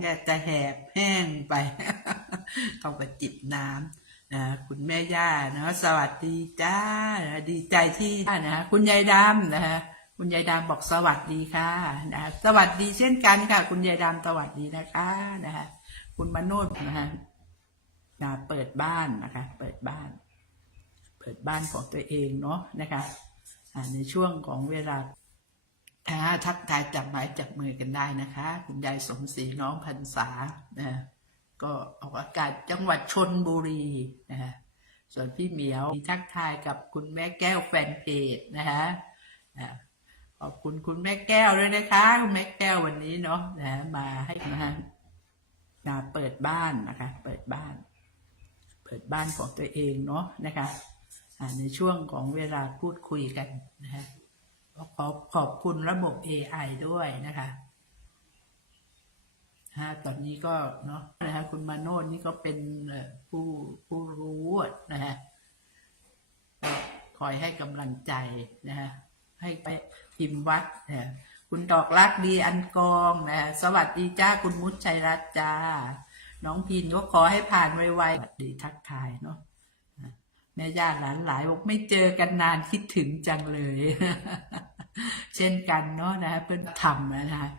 เนี่ยจะแหบแห้งไป ต้องไปจิบน้ำนะคุณแม่ย่านะสวัสดีจ้าดีใจที่นะคุณยายดำนะฮะคุณยายดำบอกสวัสดีค่ะนะสวัสดีเช่นกันค่ะ คุณยายดำสวัสดีนะคะนะฮะคุณมโนดนะฮะนะเปิดบ้านนะคะ เปิดบ้าน เปิดบ้านของตัวเองเนาะนะคะในช่วงของเวลา ทักทายจับไม้จับมือกันได้นะคะ คุณยายสมศรีน้องพันษานะก็ออกอากาศจังหวัดชนบุรีนะฮะส่วนพี่เหมียวมีทักทายกับคุณแม่แก้วแฟนเพจนะฮะขอบคุณคุณแม่แก้วด้วยนะคะ คุณแม่แก้ววันนี้เนาะนะมาให้นะฮะมาเปิดบ้านนะคะ เปิดบ้าน เปิดบ้านของตัวเองเนาะนะคะในช่วงของเวลาพูดคุยกันนะฮะ ขอขอบคุณระบบ AI ด้วยนะคะฮะตอนนี้ก็เนาะนะฮะคุณมาโนดนี่ก็เป็นผู้ผู้รู้นะฮะคอยให้กำลังใจนะฮะให้ไปพิมพ์วัดนะฮะคุณดอกรักดีอันกองนะฮะสวัสดีจ้าคุณมุชชัยรัตจ้า น้องพินก็ขอให้ผ่านไวๆสวัสดีทักทายเนาะแม่ย่าหลานหลายบอกไม่เจอกันนานคิดถึงจังเลย เช่นกันเนาะนะเพื่อนทำนะฮะ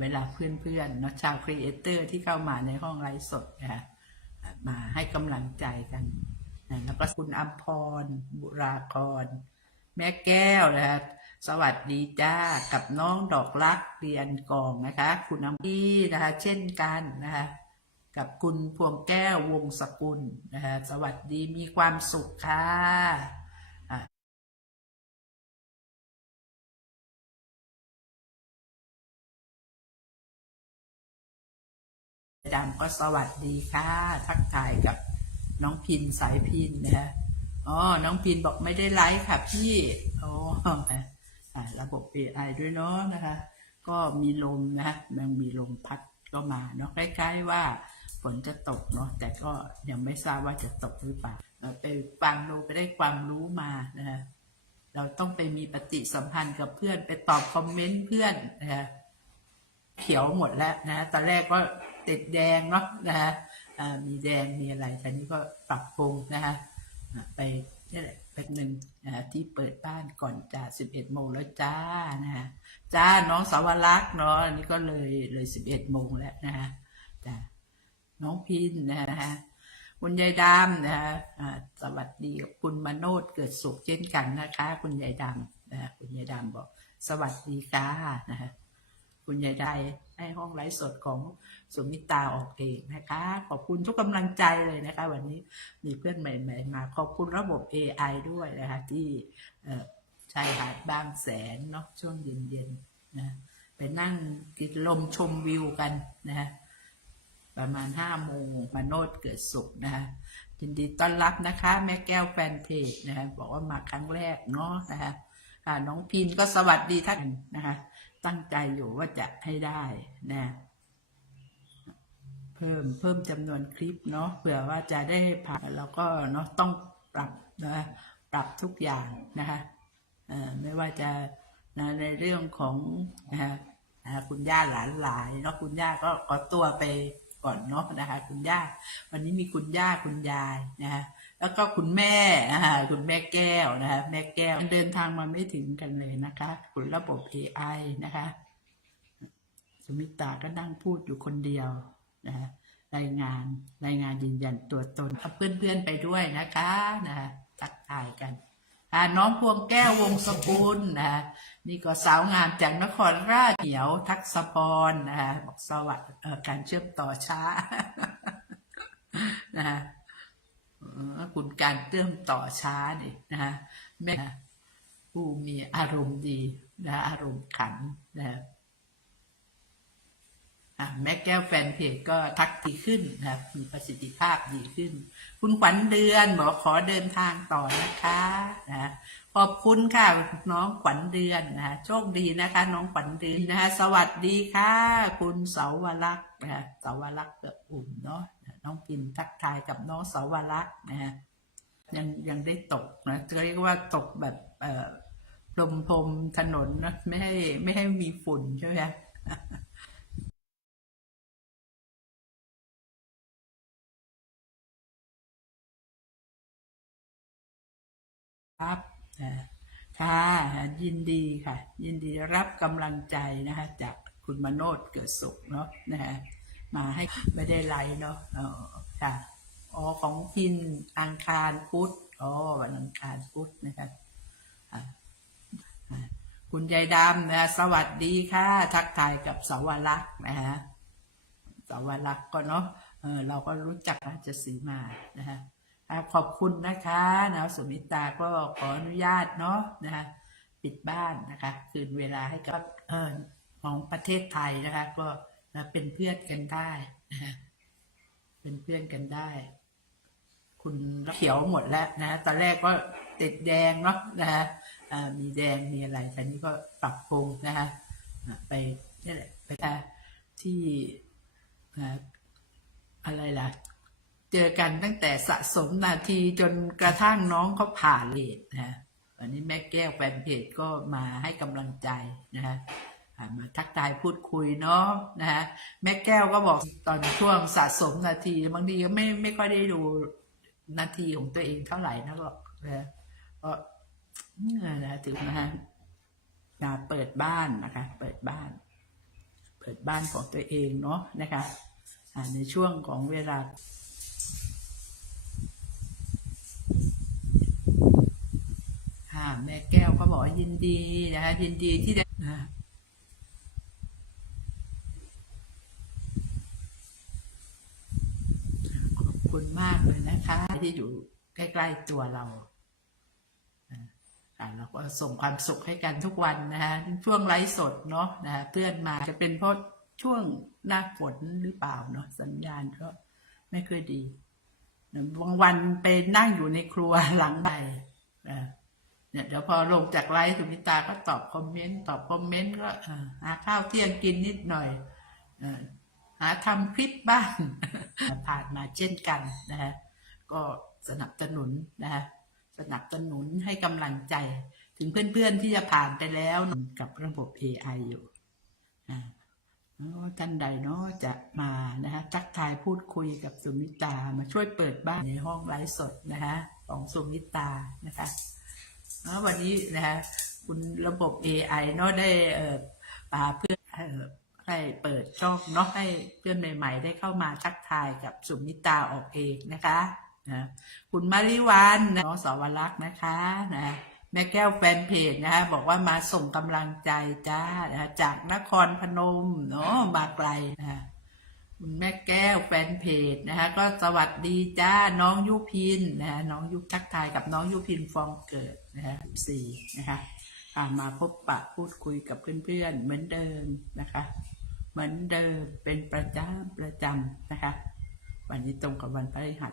เวลาเพื่อนๆเนาะชาวครีเอเตอร์ที่เข้ามาในห้องไลฟ์สดนะฮะมาให้กำลังใจกันนะแล้วก็คุณอัมพร บุรากร แม่แก้วนะฮะสวัสดีจ้ากับน้องดอกรักเรียนกองนะคะ คุณอัมพี่นะคะ เช่นกันนะคะกับคุณพวงแก้ววงสกุลนะฮะสวัสดีมีความสุขค่ะ ดำก็สวัสดีค่ะ ทักทายกับน้องพินสายพินนะฮะอ๋อ น้องพินบอกไม่ได้ไลฟ์ค่ะพี่โอ้ระบบ AI ด้วยเนาะนะคะ ก็มีลมนะมันมีลมพัดก็มาเนาะใกล้ๆว่าฝนจะตกเนาะแต่ก็ยังไม่ทราบว่าจะตกหรือเปล่าเราไปฟังดูไปได้ความรู้มานะฮะเราต้องไปมีปฏิสัมพันธ์กับเพื่อนไปตอบคอมเมนต์เพื่อนนะฮะเขียวหมดแล้วนะตอนแรกก็ ติดแดงเนาะนะฮะมีแดงมีอะไรตอนนี้ก็ปรับปรุงนะฮะไปนี่แหละเป็นหนึ่งนะฮะที่เปิดบ้านก่อนจะสิบเอ็ดโมงแล้วจ้านะฮะจ้าน้องสาวรักษ์เนาะอันนี้ก็เลยเลยสิบเอ็ดโมงแล้วนะฮะจ้าน้องพินนะฮะคุณยายดำนะฮะสวัสดีคุณมโนดเกิดสุขเช่นกันนะคะ คุณยายดำนะคุณยายดำบอก สวัสดีค่ะนะฮะ คุณยายได้ให้ห้องไลฟ์สดของสมิตาออกเองนะคะ ขอบคุณทุกกำลังใจเลยนะคะ วันนี้มีเพื่อนใหม่ ๆ มา ขอบคุณระบบ AI ด้วยนะคะ ที่ชายหาดบางแสนเนาะช่วงเย็นๆนะไปนั่งกินลมชมวิวกันนะฮะประมาณห้าโมงมาโนดเกิดสุขนะฮะยินดีต้อนรับนะคะ แม่แก้วแฟนเพจนะฮะบอกว่ามาครั้งแรกเนาะนะคะน้องพินก็สวัสดีท่านนะคะ ตั้งใจอยู่ว่าจะให้ได้นะ เพิ่มเพิ่มจำนวนคลิปเนาะเผื่อว่าจะได้ผ่านแล้วก็เนาะต้องปรับนะปรับทุกอย่างนะคะเอ่อไม่ว่าจะนะในเรื่องของนะนะคะคุณย่าหลานหลายเนาะคุณย่าก็ขอตัวไปก่อนเนาะนะคะ คุณย่า วันนี้มีคุณย่าคุณยายนะคะ แล้วก็คุณแม่ะคะคุณแม่แก้วนะคะแม่แก้วเดินทางมาไม่ถึงกันเลยนะคะคุณระบบ AI นะคะสมิตาก็นั่งพูดอยู่คนเดียวนะคะรายงานรายงานยืนยันตัวตนเอาเพื่อนๆไปด้วยนะคะนะคะทักทายกันน้องพวงแก้ววงสกุลนะะนี่ก็สาวงามจากนครราชเหียวทักษพรนะะบอกสวัสดิ์การเชื่อมต่อช้านะะ คุณการเชื่มต่อช้านี่นะฮะแม่ผู้มีอารมณ์ดีนะอารมณ์ขันนะแม่แก้วแฟนเพจก็ทักดีขึ้นนะมีประสิทธิภาพดีขึ้น คุณขวัญเดือนบอกขอเดินทางต่อนะคะนะขอบคุณค่ะน้องขวัญเดือนนะโชคดีนะคะ น้องขวัญเดือนนะคะสวัสดีค่ะ คุณเสาวรักษ์นะเสาวรักษ์เกิดอุ่มเนาะ น้องปินทักทายกับน้องสาวรักษ์นะฮะยังยังได้ตกนะเรียกว่าตกแบบเอ่อลมพรมถนนนะไม่ให้ไม่ให้มีฝุ่นใช่ไหมครับค่ะยินดีค่ะ ยินดีรับกำลังใจนะฮะจากคุณมโนดเกิดสุขเนาะนะฮะ มาให้ไม่ได้ไลฟ์เนาะอ๋อค่ะอ๋อของพินอังคารพุธอ๋อวันอังคารพุธนะครับอ่าอ่าคุณยายดำนะสวัสดีค่ะ ทักทายกับสาวรักษ์นะฮะสาวรักษ์ก็เนาะเออเราก็รู้จักราชสีมานะฮะขอบคุณนะคะนะสุมิตาก็ขออนุญาตเนาะนะคะปิดบ้านนะคะ คืนเวลาให้กับเออของประเทศไทยนะคะ ก็ นะเป็นเพื่อนกันได้นะคะเป็นเพื่อนกันได้ คุณเขียวหมดแล้วนะตอนแรกก็ติดแดงเนาะนะคะมีแดงมีอะไรตอนนี้ก็ปรับปรุงนะคะไปนี่แหละไปที่อะไรล่ะ เจอกันตั้งแต่สะสมนาทีจนกระทั่งน้องเขาผ่าเลทนะฮะวันนี้แม่แก้วแฟนเพจก็มาให้กำลังใจนะฮะ มาทักทายพูดคุยเนาะนะฮะแม่แก้วก็บอกตอนช่วงสะสมนาทีบางทีก็ไม่ไม่ค่อยได้ดูนาทีของตัวเองเท่าไหร่นะก็นะก็เนี่ยนะถึงนะฮะเปิดบ้านนะคะ เปิดบ้าน เปิดบ้านของตัวเองเนาะนะคะในช่วงของเวลาค่ะแม่แก้วก็บอกยินดีนะคะยินดีที่ได้นะขอ บคุณมากเลยนะคะ ที่อยู่ใกล้ๆตัวเราอ่าเราก็ส่งความสุขให้กันทุกวันนะคะช่วงไลฟ์สดเนาะนะเพื่อนมาจะเป็นเพราะช่วงหน้าฝนหรือเปล่าเนาะสัญญาณก็ไม่ค่อยดีบางวันไปนั่งอยู่ในครัวหลังใดเนี่ยเดี๋ยวพอลงจากไลฟ์สุมิตาก็ตอบคอมเมนต์ตอบคอมเมนต์ก็อ่าหาข้าวเที่ยงกินนิดหน่อยอ่า หาทำคลิปบ้างผ่านมาเช่นกันนะฮะก็สนับสนุนนะฮะสนับสนุนให้กำลังใจ ถึงเพื่อนๆที่จะผ่านไปแล้วกับระบบ AI อยู่อ่าอ๋อท่านใดเนาะจะมานะฮะทักทายพูดคุยกับสุมิตามาช่วยเปิดบ้านในห้องไลฟ์สดนะฮะของสุมิตานะคะนะวันนี้นะฮะคุณระบบ AI เนาะได้เอ่อพาเพื่อนเอ่อ ให้เปิดช่องเนาะให้เพื่อนใหม่ ๆ ได้เข้ามาทักทายกับสุมิตาออกเองนะคะนะคุณมาริวันนะน้องสวรักษ์นะคะนะแม่แก้วแฟนเพจนะคะบอกว่ามาส่งกำลังใจจ้านะจากนครพนมเนาะมาไกลนะคุณแม่แก้วแฟนเพจนะคะก็สวัสดีจ้าน้องยุพินนะฮะน้องยุทักทายกับน้องยุพินฟองเกิดนะฮะสี่นะคะมาพบปะพูดคุยกับเพื่อนๆเหมือนเดิมนะคะ เหมือนเดิมเป็นประจำประจำนะคะ วันนี้ตรงกับวันพฤหัส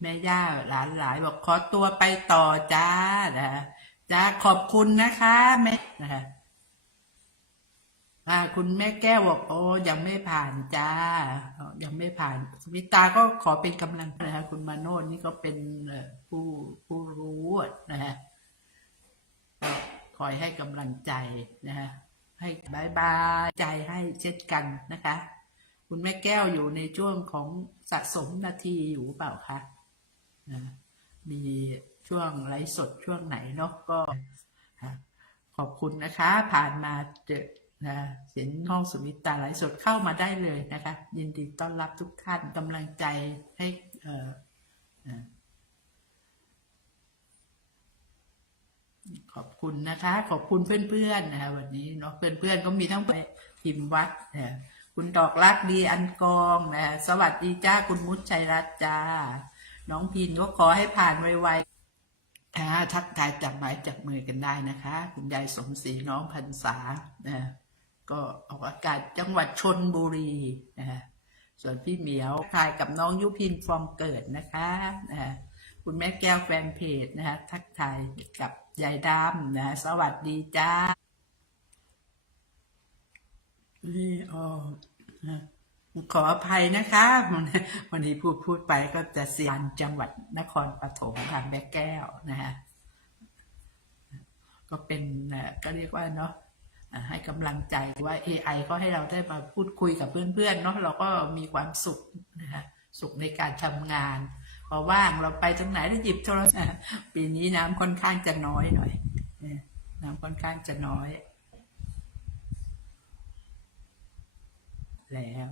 แม่ย่าหลานหลายบอกขอตัวไปต่อจ้านะจ้าขอบคุณนะคะแม่นะคะคุณแม่แก้วบอกโอ้ยังไม่ผ่านจ้า ยังไม่ผ่านสมิตาก็ขอเป็นกำลังนะฮะคุณมาโนดนี่ก็เป็นผู้ผู้รู้นะฮะคอยให้กำลังใจนะฮะ ให้บายบายใจให้เช่นกันนะคะ คุณแม่แก้วอยู่ในช่วงของสะสมนาทีอยู่เปล่าคะนะมีช่วงไลฟ์สดช่วงไหนเนาะก็ขอบคุณนะคะ ผ่านมาเจอนะเห็นห้องสุมิตาไลฟ์สดเข้ามาได้เลยนะคะ ยินดีต้อนรับทุกท่านกำลังใจให้เอ่อเอ่อ ขอบคุณนะคะ ขอบคุณเพื่อนๆนะคะวันนี้เนาะเพื่อนๆก็มีทั้งไปพิมพ์วัดนะคุณดอกรักดีอันกองนะสวัสดีจ้าคุณมุชชัยรัตน์จ้า น้องพินก็ขอให้ผ่านไวๆอ่าทักทายจับไม้จับมือกันได้นะคะ คุณยายสมศรีน้องพันษานะก็ออกอากาศจังหวัดชนบุรีนะฮะส่วนพี่เหมียวทายกับน้องยุพินฟองเกิดนะคะนะ คุณแม่แก้วแฟนเพจนะฮะทักทายกับยายดำนะะสวัสดีจ้านี่อ๋อขออภัยนะคะวันนี้พูดพูดไปก็จะเสียงจังหวัดนครปฐมทางแม่แก้วนะฮะก็เป็นก็เรียกว่าเนาะให้กำลังใจว่า AI ก็ให้เราได้มาพูดคุยกับเพื่อนๆเนาะเราก็มีความสุขนะฮะสุขในการทำงาน พอว่างเราไปตรงไหนเราหยิบโทรศัพท์ปีนี้น้ำค่อนข้างจะน้อยหน่อยน้ำค่อนข้างจะน้อย แล้ว